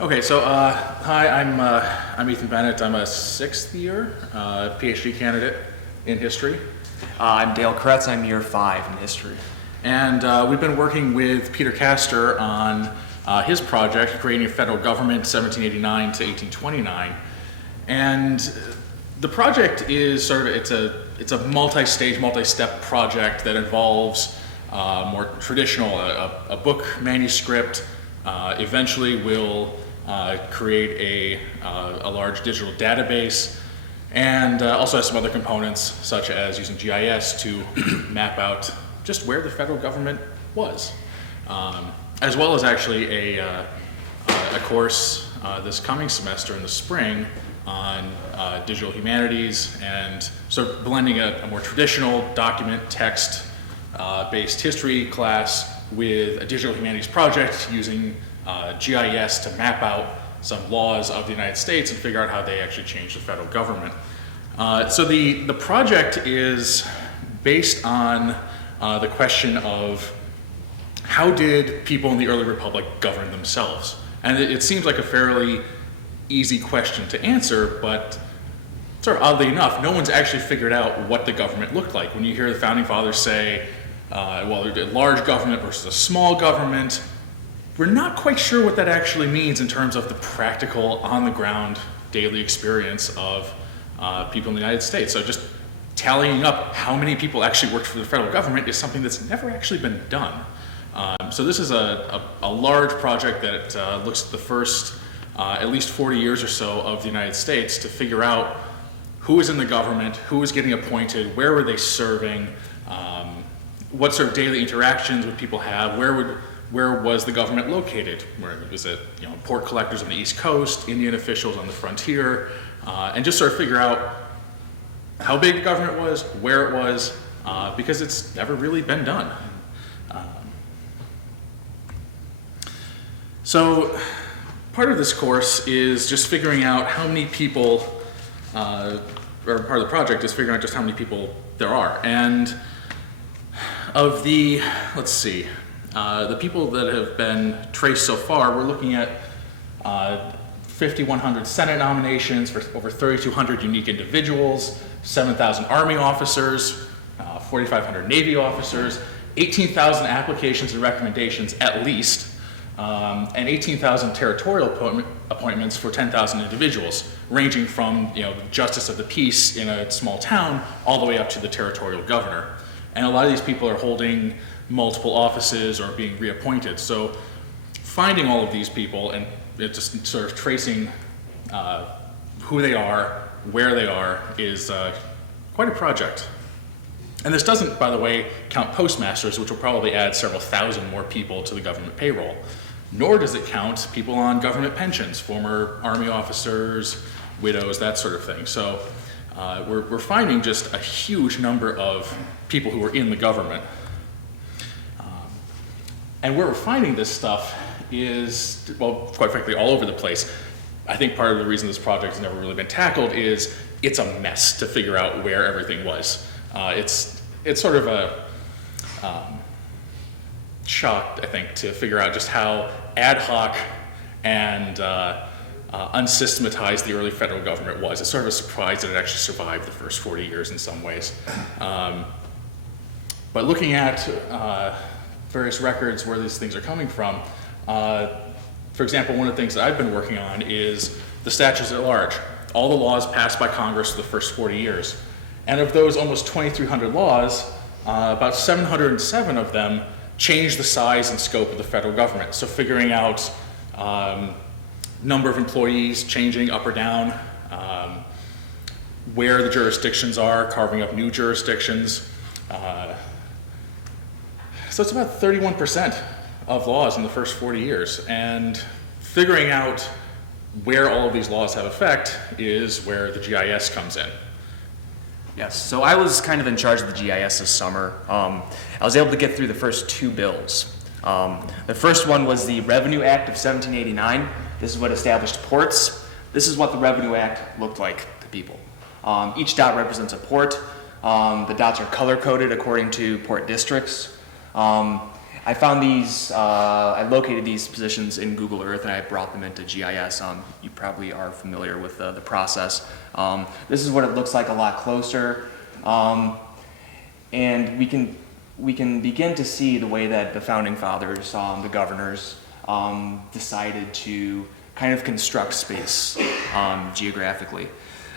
Okay, so hi, I'm Ethan Bennett. I'm a sixth year PhD candidate in history, I'm Dale Kretz. I'm year 5 in history. and we've been working with Peter Castor on his project, creating a federal government, 1789 to 1829, and the project is sort of it's a multi-stage, multi-step project that involves more traditional a book manuscript. Eventually, we'll create a large digital database, and also has some other components such as using GIS to map out just where the federal government was, as well as actually a course this coming semester in the spring on digital humanities, and sort of blending a more traditional document text based history class with a digital humanities project using GIS to map out some laws of the United States and figure out how they actually change the federal government. So the project is based on the question of how did people in the early republic govern themselves? And it seems like a fairly easy question to answer, but sort of oddly enough, no one's actually figured out what the government looked like. When you hear the founding fathers say, well, a large government versus a small government, we're not quite sure what that actually means in terms of the practical, on-the-ground, daily experience of people in the United States. So just tallying up how many people actually worked for the federal government is something that's never actually been done. So this is a large project that looks at the first at least 40 years or so of the United States to figure out who was in the government, who was getting appointed, where were they serving, what sort of daily interactions would people have, where was the government located? Where was it, port collectors on the East Coast, Indian officials on the frontier, and just sort of figure out how big the government was, where it was, because it's never really been done. So part of this course is just figuring out how many people, or part of the project is figuring out just how many people there are. And of the, let's see, the people that have been traced so far, we're looking at 5,100 Senate nominations for over 3,200 unique individuals, 7,000 Army officers, 4,500 Navy officers, 18,000 applications and recommendations at least, and 18,000 territorial appointments for 10,000 individuals, ranging from the justice of the peace in a small town all the way up to the territorial governor. And a lot of these people are holding multiple offices or being reappointed. So finding all of these people and just sort of tracing who they are, where they are, is quite a project. And this doesn't, by the way, count postmasters, which will probably add several thousand more people to the government payroll. Nor does it count people on government pensions, former Army officers, widows, that sort of thing. So we're finding just a huge number of people who are in the government. And where we're finding this stuff is, well, quite frankly, all over the place. I think part of the reason this project has never really been tackled is it's a mess to figure out where everything was. It's sort of a shock, I think, to figure out just how ad hoc and unsystematized the early federal government was. It's sort of a surprise that it actually survived the first 40 years in some ways. But looking at various records where these things are coming from, for example, one of the things that I've been working on is the statutes at large, all the laws passed by Congress for the first 40 years. And of those almost 2,300 laws, about 707 of them changed the size and scope of the federal government. So figuring out number of employees changing up or down, where the jurisdictions are, carving up new jurisdictions. So it's about 31% of laws in the first 40 years. And figuring out where all of these laws have effect is where the GIS comes in. Yes, so I was kind of in charge of the GIS this summer. I was able to get through the first 2 bills. The first one was the Revenue Act of 1789. This is what established ports. This is what the Revenue Act looked like to people. Each dot represents a port. The dots are color-coded according to port districts. I found these, I located these positions in Google Earth and I brought them into GIS. You probably are familiar with the process. This is what it looks like a lot closer. And we can begin to see the way that the founding fathers, the governors, decided to kind of construct space geographically.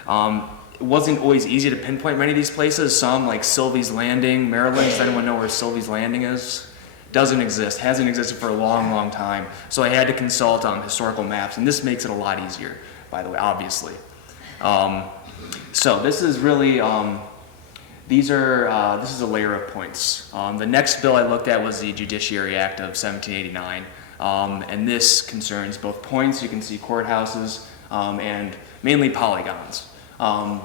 It wasn't always easy to pinpoint many of these places. Some, like Sylvie's Landing, Maryland, does anyone know where Sylvie's Landing is? Doesn't exist, hasn't existed for a long, long time. So I had to consult historical maps, and this makes it a lot easier, by the way, obviously. So this is really, this is a layer of points. The next bill I looked at was the Judiciary Act of 1789, and this concerns both points, you can see courthouses, and mainly polygons.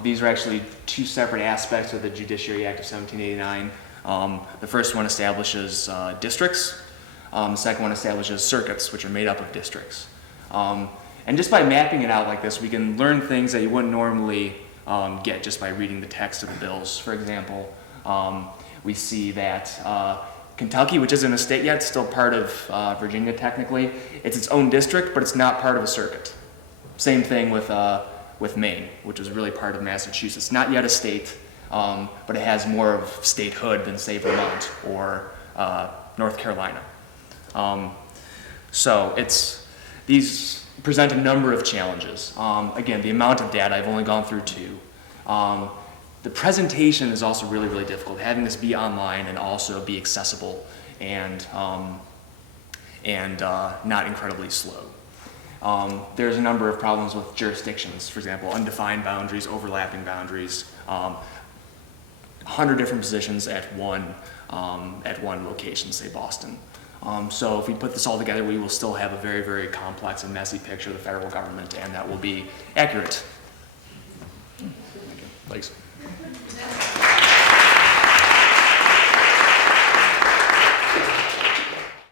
These are actually two separate aspects of the Judiciary Act of 1789. The first one establishes districts, the second one establishes circuits, which are made up of districts. And just by mapping it out like this, we can learn things that you wouldn't normally get just by reading the text of the bills. For example, we see that Kentucky, which isn't a state yet, still part of Virginia technically. It's its own district, but it's not part of a circuit. Same thing with Maine, which was really part of Massachusetts. Not yet a state, but it has more of statehood than, say, Vermont or North Carolina. So these present a number of challenges. Again, the amount of data, I've only gone through two. The presentation is also really, really difficult, having this be online and also be accessible and not incredibly slow. There's a number of problems with jurisdictions, for example, undefined boundaries, overlapping boundaries, 100 different positions at one location, say Boston. So if we put this all together, we will still have a very, very complex and messy picture of the federal government, and that will be accurate. Thanks.